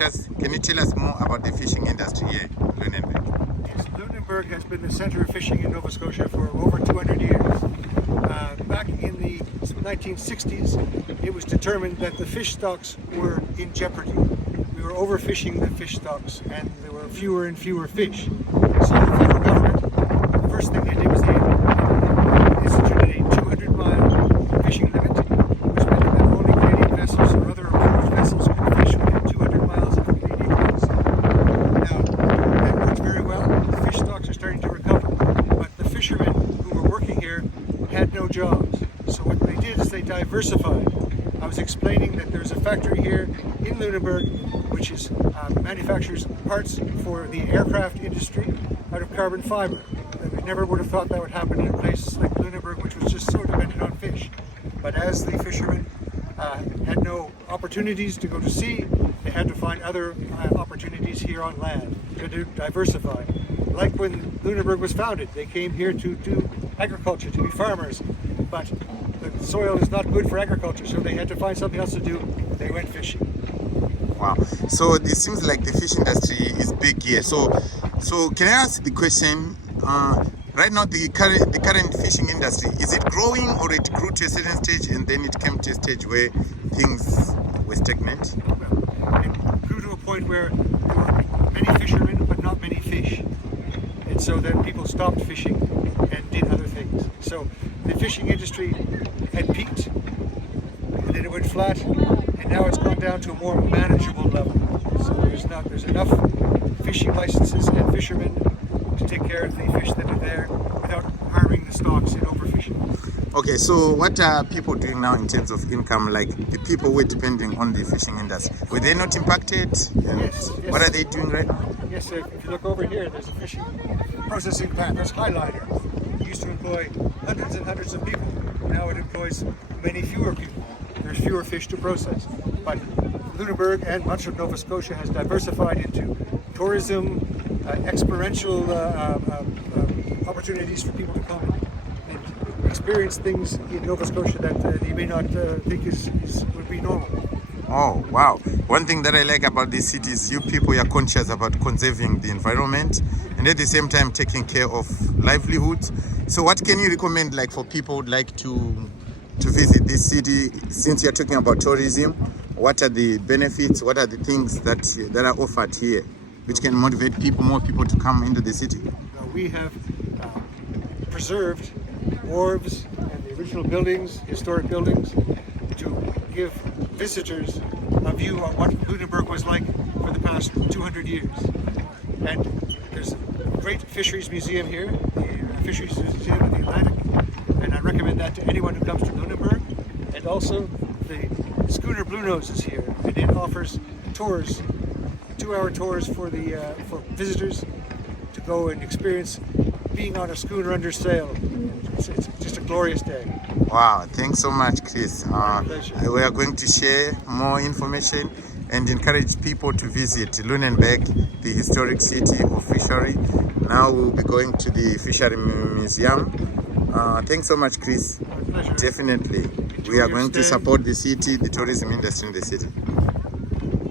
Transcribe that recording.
Adventures. Can you tell us more about the fishing industry here in Lunneburg? Yes, Lunneburg has been the center of fishing in Nova Scotia for over 200 years. Back in the 1960s, it was determined that the fish stocks were in jeopardy. We were overfishing the fish stocks and there were fewer and fewer fish. So the federal government, the first thing they did was they instituted a 200-mile fishing limit, which meant that only Canadian vessels or other approved vessels could fish within 200 miles of the Canadian coast. Now, that worked very well. The fish stocks are starting to recover, but the fishermen who were working here had no jobs. So what they did is they diversified. I was explaining that there's a factory here in Lunneburg which is manufactures parts for the aircraft industry out of carbon fiber. We never would have thought that would happen in a place like Lunneburg, which was just so dependent on fish. But as the fishermen had no opportunities to go to sea, they had to find other opportunities here on land to diversify. Like when Lunneburg was founded, they came here to do agriculture, to be farmers, but the soil is not good for agriculture, so they had to find something else to do. They went fishing. Wow. So it seems like the fish industry is big here. So can I ask the question? Right now, the current fishing industry, is it growing, or it grew to a certain stage and then it came to a stage where things were stagnant? Well, it grew to a point where there were many fishermen but not many fish, and so then people stopped fishing and did other things. So the fishing industry had peaked, and then it went flat, and now it's gone down to a more manageable level. So there's enough fishing licenses and fishermen to take care of the fish that are there without harming the stocks and overfishing. Okay, so what are people doing now in terms of income, like the people who are depending on the fishing industry? Were they not impacted? Yes. What are they doing right now? Yes, if you look over here, there's a fishing processing plant. That's Highliner. It used to employ hundreds and hundreds of people. Now it employs many fewer people. There's fewer fish to process. But Lunneburg and much of Nova Scotia has diversified into tourism, experiential opportunities for people to come and experience things in Nova Scotia that you may not think would be normal. Oh, wow. One thing that I like about this city is you people are conscious about conserving the environment and at the same time taking care of livelihoods. So what can you recommend, like, for people who would like to visit this city? Since you're talking about tourism, what are the benefits, what are the things that are offered here which can motivate more people to come into the city? We have preserved wharves and the original buildings, historic buildings, to give visitors a view on what Lunneburg was like for the past 200 years. And there's a great fisheries museum here, the Fisheries Museum of the Atlantic, and I recommend that to anyone who comes to Lunneburg. And also the schooner Blue Nose is here, and it offers tours, 2-hour tours for visitors to go and experience being on a schooner under sail. It's just a glorious day. Wow, thanks so much, Chris. We are going to share more information and encourage people to visit Lunneburg, the historic city of fishery. Now we'll be going to the Fishery Museum. Thanks so much, Chris. My pleasure. Definitely. We are going to support the city, the tourism industry in the city.